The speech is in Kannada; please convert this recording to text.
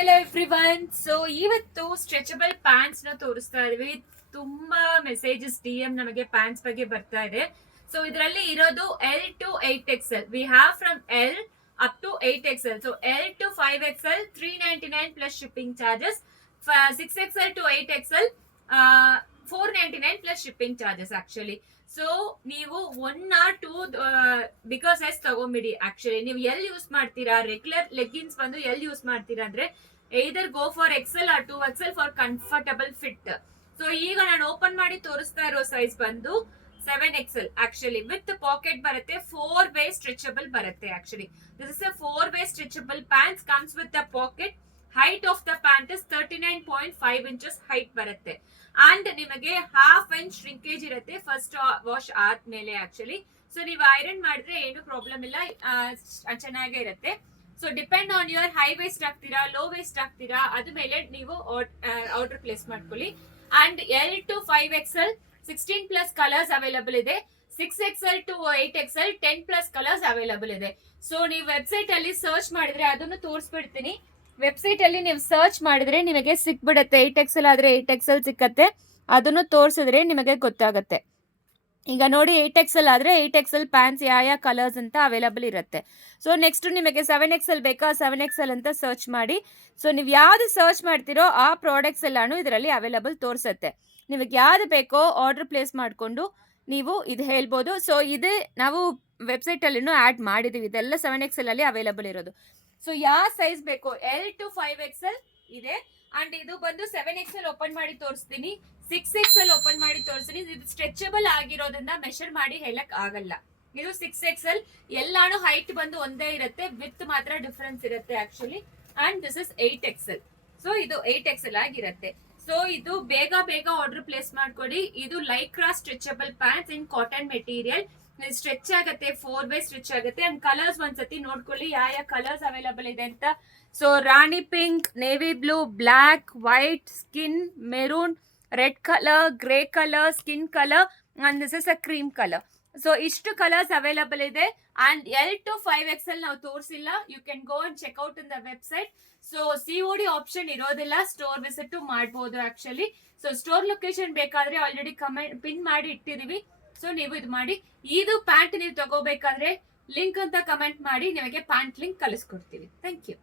hello everyone. So ಇವತ್ತು ಸ್ಟ್ರೆಚಬಲ್ ಪ್ಯಾಂಟ್ಸ್ ನ ತೋರಿಸ್ತಾ ಇದೀವಿ. ತುಂಬಾ ಮೆಸೇಜಸ್ DM ನಮಗೆ ಪ್ಯಾಂಟ್ಸ್ ಬಗ್ಗೆ ಬರ್ತಾ ಇದೆ. ಸೊ ಇದರಲ್ಲಿ ಇರೋದು L to 8XL. We have from L up to 8XL. So L to 5XL 399 plus shipping charges. 6XL to 8XL 499 plus shipping charges actually. So ನೀವು 1 or 2 ಬಿಕಾಸ್ ಸೈಜ್ ತಗೊಂಬಿಡಿ. ಆಕ್ಚುಲಿ ನೀವು ಎಲ್ ಯೂಸ್ ಮಾಡ್ತೀರಾ, ರೆಗ್ಯುಲರ್ ಲೆಗ್ಗಿನ್ಸ್ ಬಂದು ಎಲ್ ಯೂಸ್ ಮಾಡ್ತೀರಾ ಅಂದ್ರೆ either go for XL or 2XL for comfortable fit. So ಈಗ ನಾನು ಓಪನ್ ಮಾಡಿ ತೋರಿಸ್ತಾ ಇರೋ ಸೈಜ್ ಬಂದು 7XL ಆಕ್ಚುಲಿ ವಿತ್ ಪಾಕೆಟ್ ಬರುತ್ತೆ. 4-way ಸ್ಟ್ರೆಚಬಲ್ ಬರುತ್ತೆ. Actually this is a 4-way stretchable pants comes with the packet. Height of the pant is 39.5 inches height ಬರುತ್ತೆ. ಅಂಡ್ ನಿಮಗೆ 1/2 inch ಶ್ರಿಂಕೇಜ್ ಇರುತ್ತೆ ಫಸ್ಟ್ ವಾಶ್ ಆದ್ಮೇಲೆ ಆಕ್ಚುಲಿ. ಸೊ ನೀವು ಐರನ್ ಮಾಡಿದ್ರೆ ಏನು ಪ್ರಾಬ್ಲಮ್ ಇಲ್ಲ, ಚೆನ್ನಾಗೇ ಇರುತ್ತೆ. So depend on your high waste ಆಗ್ತೀರಾ, ಲೋ ವೇಸ್ಟ್ ಆಗ್ತೀರಾ, ಅದ ಮೇಲೆ ನೀವು ಆರ್ಡರ್ ಪ್ಲೇಸ್ ಮಾಡ್ಕೊಳ್ಳಿ. And L to 5XL 16 plus colours available ಇದೆ. 6XL to 8XL 10 plus colours available ಇದೆ. ಸೊ ನೀವು ವೆಬ್ಸೈಟ್ ಅಲ್ಲಿ ಸರ್ಚ್ ಮಾಡಿದ್ರೆ ಅದನ್ನು ತೋರಿಸ್ಬಿಡ್ತೀನಿ. ವೆಬ್ಸೈಟ್ ಅಲ್ಲಿ ನೀವು ಸರ್ಚ್ ಮಾಡಿದ್ರೆ ನಿಮಗೆ ಸಿಕ್ಬಿಡುತ್ತೆ. 8XL ಆದ್ರೆ 8XL ಸಿಕ್ಕತ್ತೆ. ಅದನ್ನು ತೋರಿಸಿದ್ರೆ ನಿಮಗೆ ಗೊತ್ತಾಗುತ್ತೆ. ಈಗ ನೋಡಿ 8XL ಆದ್ರೆ 8XL ಪ್ಯಾಂಟ್ಸ್ ಯಾವ ಕಲರ್ಸ್ ಅಂತ ಅವೈಲಬಲ್ ಇರುತ್ತೆ. ಸೊ ನೆಕ್ಸ್ಟ್ ನಿಮಗೆ 7XL ಬೇಕಾ, 7XL ಅಂತ ಸರ್ಚ್ ಮಾಡಿ. ಸೊ ನೀವು ಯಾವ್ದು ಸರ್ಚ್ ಮಾಡ್ತೀರೋ ಆ ಪ್ರಾಡಕ್ಟ್ಸ್ ಎಲ್ಲಾನು ಇದರಲ್ಲಿ ಅವೈಲಬಲ್ ತೋರಿಸುತ್ತೆ. ನಿಮಗೆ ಯಾವ್ದು ಬೇಕೋ ಆರ್ಡರ್ ಪ್ಲೇಸ್ ಮಾಡಿಕೊಂಡು ನೀವು ಇದು ಹೇಳ್ಬೋದು. ಸೊ ಇದು ನಾವು ವೆಬ್ಸೈಟ್ ಅಲ್ಲಿನೂ ಆ್ಯಡ್ ಮಾಡಿದೀವಿ. ಇದೆಲ್ಲ 7XL ಅಲ್ಲಿ ಅವೈಲಬಲ್ ಇರೋದು. ಸೊ ಯಾವ ಸೈಜ್ ಬೇಕು L to 5XL ಇದೆ. ಅಂಡ್ ಇದು ಬಂದು 7XL ಓಪನ್ ಮಾಡಿ ತೋರಿಸ್ತೀನಿ, 6XL ಓಪನ್ ಮಾಡಿ ತೋರಿಸ್ತೀನಿ. ಇದು ಸ್ಟ್ರೆಚಬಲ್ ಆಗಿರೋದ್ರಿಂದ ಮೆಷರ್ ಮಾಡಿ ಹೇಳಕ್ ಆಗಲ್ಲ. ಇದು 6XL ಎಲ್ಲಾನು ಹೈಟ್ ಬಂದು ಒಂದೇ ಇರುತ್ತೆ, ವಿತ್ ಮಾತ್ರ ಡಿಫರೆನ್ಸ್ ಇರುತ್ತೆ actually. And this is 8XL. So ಇದು 8XL ಆಗಿರುತ್ತೆ. ಸೊ ಇದು ಬೇಗ ಆರ್ಡರ್ ಪ್ಲೇಸ್ ಮಾಡ್ಕೊಡಿ. ಇದು ಲೈಕ್ರಾ ಸ್ಟ್ರೆಚಬಲ್ ಪ್ಯಾಂಟ್ಸ್ ಇನ್ ಕಾಟನ್ ಮೆಟೀರಿಯಲ್. ಸ್ಟ್ರೆಚ್ ಆಗುತ್ತೆ, 4-way ಸ್ಟ್ರೆಚ್ ಆಗುತ್ತೆ. ಅಂಡ್ ಕಲರ್ಸ್ ಒಂದ್ಸತಿ ನೋಡ್ಕೊಳ್ಳಿ ಯಾವ ಕಲರ್ಸ್ ಅವೈಲಬಲ್ ಇದೆ ಅಂತ. So rani pink, navy blue, black, white, skin, maroon, red colour, grey colour, skin colour and this is a cream colour. So ಇಷ್ಟು ಕಲರ್ಸ್ ಅವೈಲಬಲ್ ಇದೆ. ಅಂಡ್ L to 5XL ನಾವು ತೋರಿಸಿಲ್ಲ. You can go and check out in the website. So COD option ಇರೋದಿಲ್ಲ, ಸ್ಟೋರ್ ವಿಸಿಟ್ ಮಾಡಬಹುದು ಆಕ್ಚುಲಿ. ಸೊ ಸ್ಟೋರ್ ಲೊಕೇಶನ್ ಬೇಕಾದ್ರೆ ಆಲ್ರೆಡಿ ಕಮೆಂಟ್ ಪಿನ್ ಮಾಡಿ ಇಟ್ಟಿದೀವಿ. ಸೊ ನೀವು ಇದು ಮಾಡಿ. ಇದು ಪ್ಯಾಂಟ್ ನೀವು ತಗೋಬೇಕಾದ್ರೆ ಲಿಂಕ್ ಅಂತ ಕಮೆಂಟ್ ಮಾಡಿ, ನಿಮಗೆ ಪ್ಯಾಂಟ್ ಲಿಂಕ್ ಕಳಿಸ್ಕೊಡ್ತೀವಿ. Thank you.